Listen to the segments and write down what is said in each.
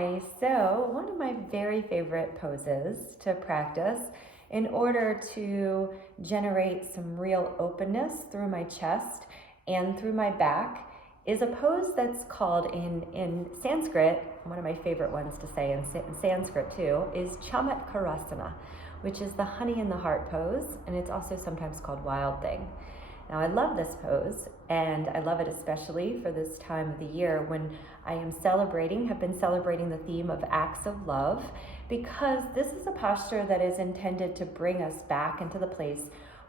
Hi, so one of my very favorite poses to practice in order to generate some real openness through my chest and through my back is a pose that's called in Sanskrit, one of my favorite ones to say in Sanskrit too, is Chamatkarasana, which is the honey in the heart pose, and it's also sometimes called wild thing. Now, I love this pose, and I love it especially for this time of the year when I have been celebrating the theme of acts of love, because this is a posture that is intended to bring us back into the place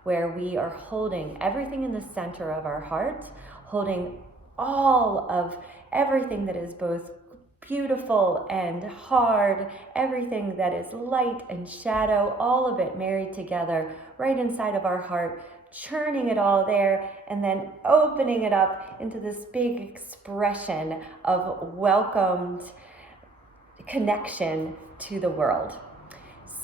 where we are holding everything in the center of our heart, holding all of everything that is both beautiful and hard, everything that is light and shadow, all of it married together right inside of our heart, churning it all there, and then opening it up into this big expression of welcomed connection to the world.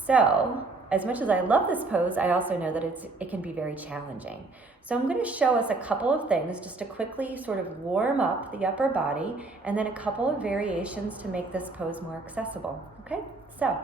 So, as much as I love this pose, I also know that it can be very challenging. So I'm going to show us a couple of things just to quickly sort of warm up the upper body, and then a couple of variations to make this pose more accessible. Okay, so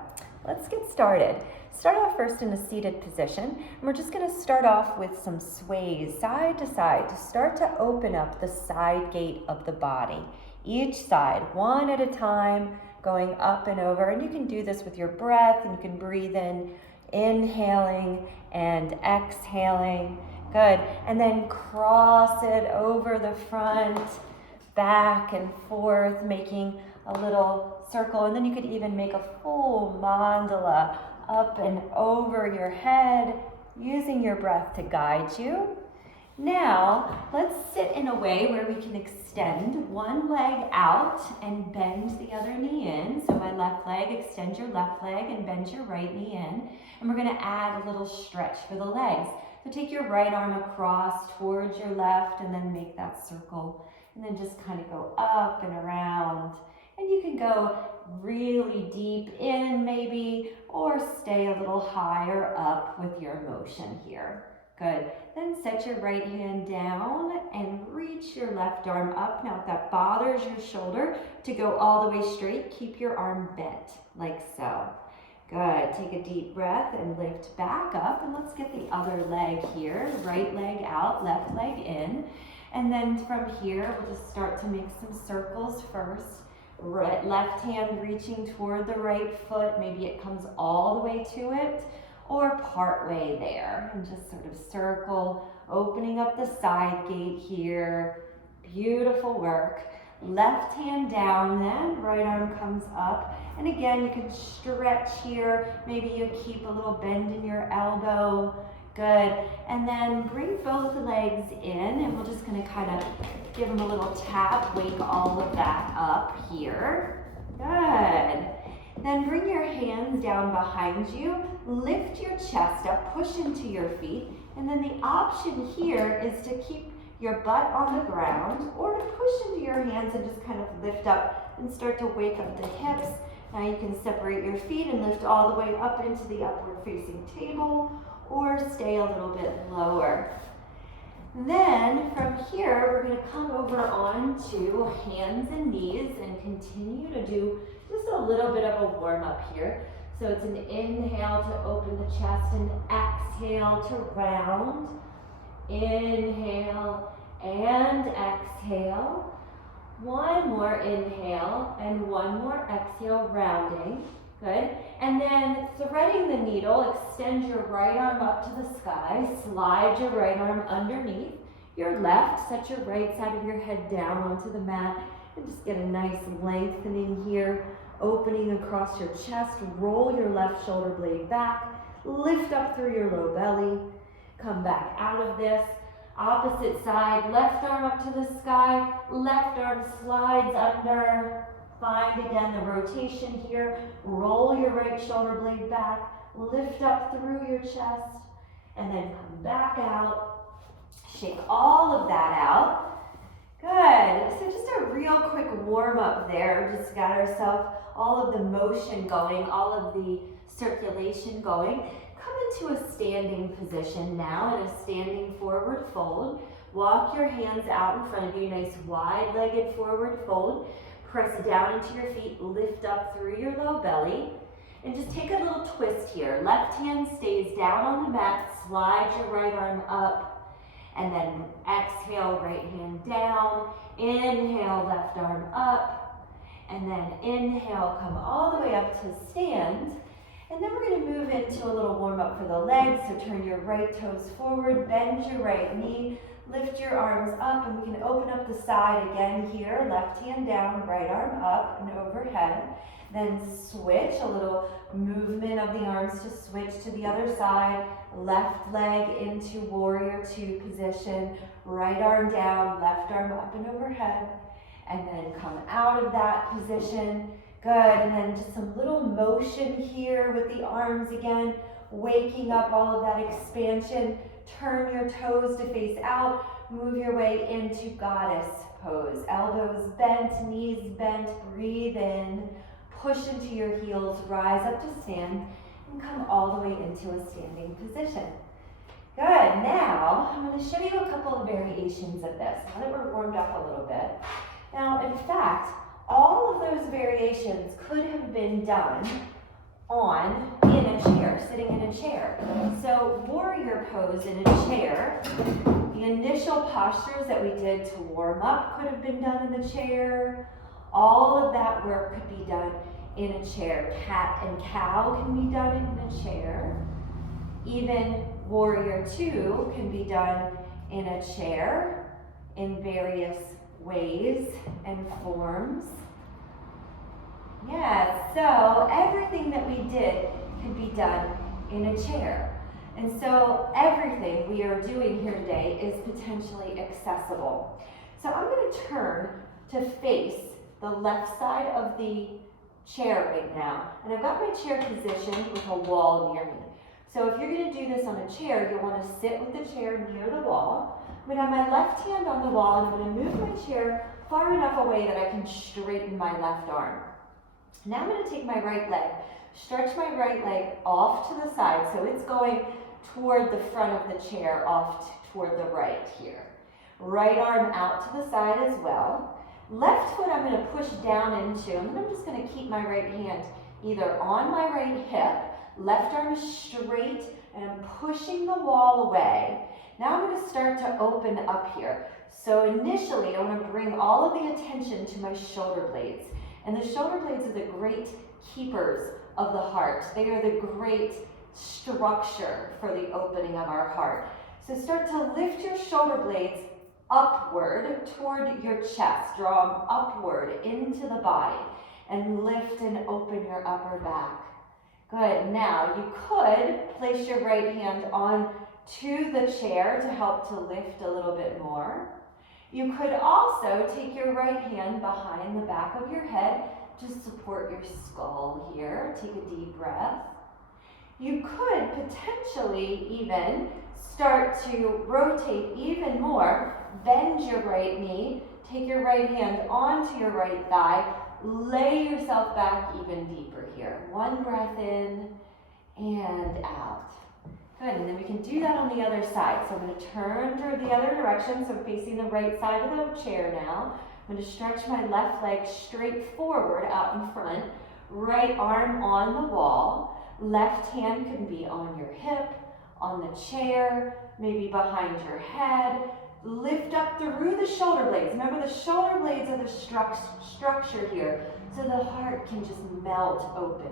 let's get started. Start off first in a seated position, and we're just going to start off with some sways side to side to start to open up the side gate of the body. Each side, one at a time, going up and over, and you can do this with your breath, and you can breathe in, inhaling and exhaling. Good. And then cross it over the front, back and forth, making a little circle. And then you could even make a full mandala up and over your head, using your breath to guide you. Now, let's sit in a way where we can extend one leg out and bend the other knee in. So my left leg, extend your left leg and bend your right knee in. And we're going to add a little stretch for the legs. So take your right arm across towards your left and then make that circle. And then just kind of go up and around. And you can go really deep in maybe, or stay a little higher up with your motion here. Good. Then set your right hand down and reach your left arm up. Now if that bothers your shoulder to go all the way straight, keep your arm bent like so. Good. Take a deep breath and lift back up. And let's get the other leg here. Right leg out, left leg in. And then from here, we'll just start to make some circles first. Right, left hand reaching toward the right foot. Maybe it comes all the way to it, or part way there. And just sort of circle, opening up the side gate here. Beautiful work. Left hand down then, right arm comes up. And again, you can stretch here. Maybe you keep a little bend in your elbow. Good. And then bring both legs in, and we're just going to kind of give them a little tap, wake all of that up here. Good. Then bring your hands down behind you, lift your chest up, push into your feet, and then the option here is to keep your butt on the ground or to push into your hands and just kind of lift up and start to wake up the hips. Now you can separate your feet and lift all the way up into the upward facing table, or stay a little bit lower. Then from here, we're going to come over onto hands and knees and continue to do just a little bit of a warm up here. So it's an inhale to open the chest and exhale to round. Inhale and exhale. One more inhale and one more exhale, rounding. Good. And then threading the needle, extend your right arm up to the sky, slide your right arm underneath your left, set your right side of your head down onto the mat, and just get a nice lengthening here, opening across your chest, roll your left shoulder blade back, lift up through your low belly, come back out of this. Opposite side, left arm up to the sky, left arm slides under. Find again the rotation here. Roll your right shoulder blade back, lift up through your chest, and then come back out. Shake all of that out. Good. So just a real quick warm up there. Just got ourselves all of the motion going, all of the circulation going. Come into a standing position now in a standing forward fold. Walk your hands out in front of you, nice wide-legged forward fold. Press down into your feet, lift up through your low belly, and just take a little twist here. Left hand stays down on the mat, slide your right arm up, and then exhale, right hand down. Inhale, left arm up, and then inhale, come all the way up to stand. And then we're going to move into a little warm up for the legs. So turn your right toes forward, bend your right knee, lift your arms up, and we can open up the side again here. Left hand down, right arm up and overhead. Then switch, a little movement of the arms to switch to the other side. Left leg into warrior two position. Right arm down, left arm up and overhead. And then come out of that position. Good, and then just some little motion here with the arms again, waking up all of that expansion. Turn your toes to face out, move your way into goddess pose. Elbows bent, knees bent, breathe in, push into your heels, rise up to stand, and come all the way into a standing position. Good, now I'm going to show you a couple of variations of this, now that we're warmed up a little bit. Now, in fact, all of those variations could have been done in a chair, sitting in a chair. So warrior pose in a chair, the initial postures that we did to warm up could have been done in the chair. All of that work could be done in a chair. Cat and cow can be done in a chair. Even warrior two can be done in a chair in various ways and forms. Yeah, so everything that we did could be done in a chair. And so everything we are doing here today is potentially accessible. So I'm going to turn to face the left side of the chair right now. And I've got my chair positioned with a wall near me. So if you're going to do this on a chair, you'll want to sit with the chair near the wall. I'm going to have my left hand on the wall, and I'm going to move my chair far enough away that I can straighten my left arm. Now I'm going to take my right leg, stretch my right leg off to the side, so it's going toward the front of the chair, off toward the right here. Right arm out to the side as well. Left foot I'm going to push down into, and then I'm just going to keep my right hand either on my right hip, left arm is straight, and I'm pushing the wall away. Now I'm going to start to open up here. So initially I want to bring all of the attention to my shoulder blades. And the shoulder blades are the great keepers of the heart. They are the great structure for the opening of our heart. So start to lift your shoulder blades upward toward your chest. Draw them upward into the body and lift and open your upper back. Good. Now you could place your right hand on to the chair to help to lift a little bit more. You could also take your right hand behind the back of your head to support your skull here. Take a deep breath. You could potentially even start to rotate even more. Bend your right knee. Take your right hand onto your right thigh. Lay yourself back even deeper here. One breath in and out. Good, and then we can do that on the other side. So I'm going to turn toward the other direction, so facing the right side of the chair now. I'm going to stretch my left leg straight forward out in front. Right arm on the wall. Left hand can be on your hip, on the chair, maybe behind your head. Lift up through the shoulder blades. Remember, the shoulder blades are the structure here, so the heart can just melt open.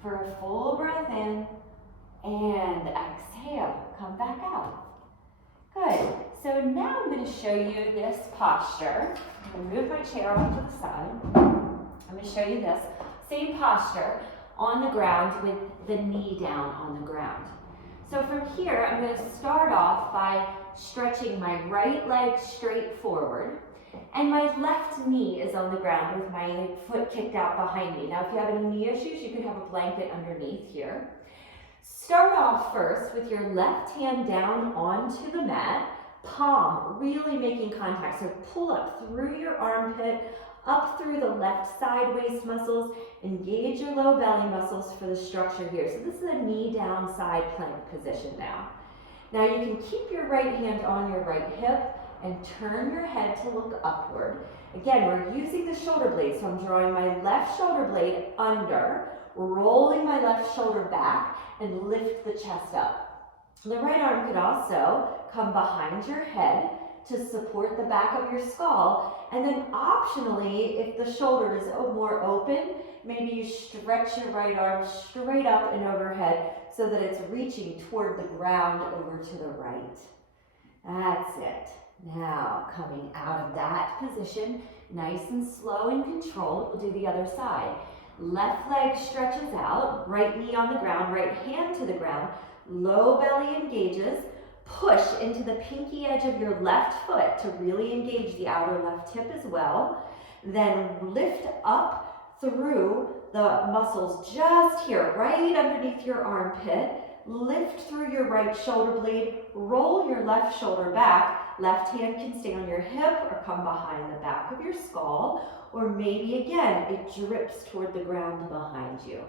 For a full breath in, and exhale, come back out. Good, so now I'm going to show you this posture. I'm going to move my chair off to the side. I'm going to show you this same posture on the ground with the knee down on the ground. So from here, I'm going to start off by stretching my right leg straight forward, and my left knee is on the ground with my foot kicked out behind me. Now, if you have any knee issues, you could have a blanket underneath here. Start off first with your left hand down onto the mat, palm really making contact. So pull up through your armpit, up through the left side waist muscles, engage your low belly muscles for the structure here. So this is a knee down side plank position now. Now you can keep your right hand on your right hip, and turn your head to look upward. Again, we're using the shoulder blade, so I'm drawing my left shoulder blade under, rolling my left shoulder back, and lift the chest up. The right arm could also come behind your head to support the back of your skull, and then optionally, if the shoulder is more open, maybe you stretch your right arm straight up and overhead so that it's reaching toward the ground over to the right. That's it. Now, coming out of that position, nice and slow and controlled, we'll do the other side. Left leg stretches out, right knee on the ground, right hand to the ground, low belly engages, push into the pinky edge of your left foot to really engage the outer left hip as well. Then lift up through the muscles just here, right underneath your armpit. Lift through your right shoulder blade, roll your left shoulder back. Left hand can stay on your hip or come behind the back of your skull, or maybe again, it drips toward the ground behind you.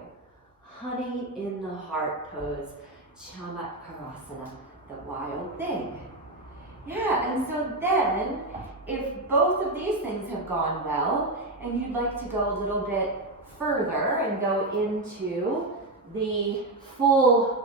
Honey in the heart pose, Chamakarasana, the wild thing. Yeah, and so then, if both of these things have gone well, and you'd like to go a little bit further and go into the full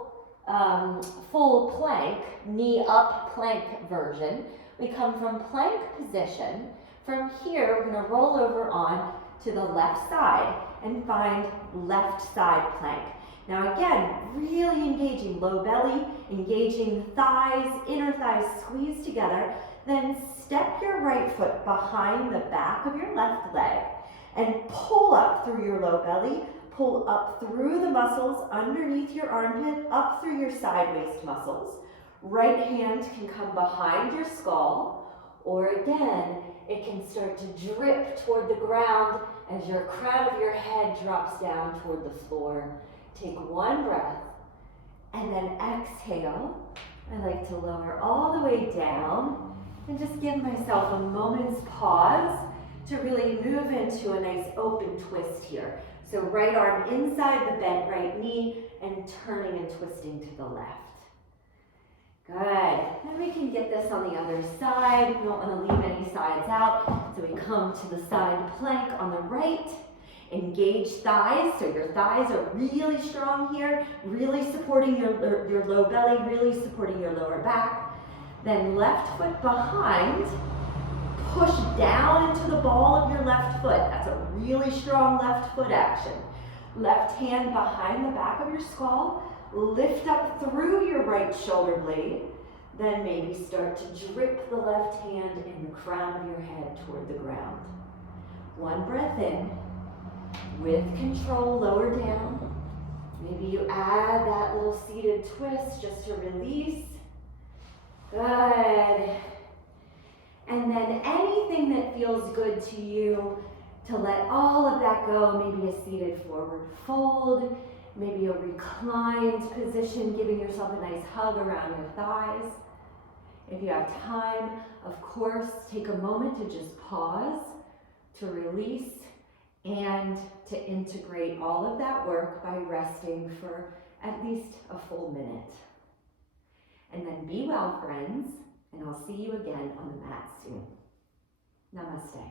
plank, knee up plank version, we come from plank position. From here, we're going to roll over on to the left side and find left side plank. Now again, really engaging low belly, engaging thighs, inner thighs squeeze together. Then step your right foot behind the back of your left leg and pull up through your low belly, pull up through the muscles underneath your armpit, up through your side waist muscles. Right hand can come behind your skull, or again, it can start to drip toward the ground as your crown of your head drops down toward the floor. Take one breath, and then exhale. I like to lower all the way down and just give myself a moment's pause to really move into a nice open twist here. So right arm inside the bent right knee and turning and twisting to the left. Good. Then we can get this on the other side. We don't want to leave any sides out. So we come to the side plank on the right. Engage thighs, so your thighs are really strong here, really supporting your low belly, really supporting your lower back. Then left foot behind, push down into the ball of your left foot. That's a really strong left foot action. Left hand behind the back of your skull, lift up through your right shoulder blade, then maybe start to drip the left hand in the crown of your head toward the ground. One breath in. With control, lower down. Maybe you add that little seated twist just to release. Good. And then anything that feels good to you, to let all of that go, maybe a seated forward fold, maybe a reclined position, giving yourself a nice hug around your thighs. If you have time, of course, take a moment to just pause, to release, and to integrate all of that work by resting for at least a full minute. And then be well, friends, and I'll see you again on the mat soon. Namaste.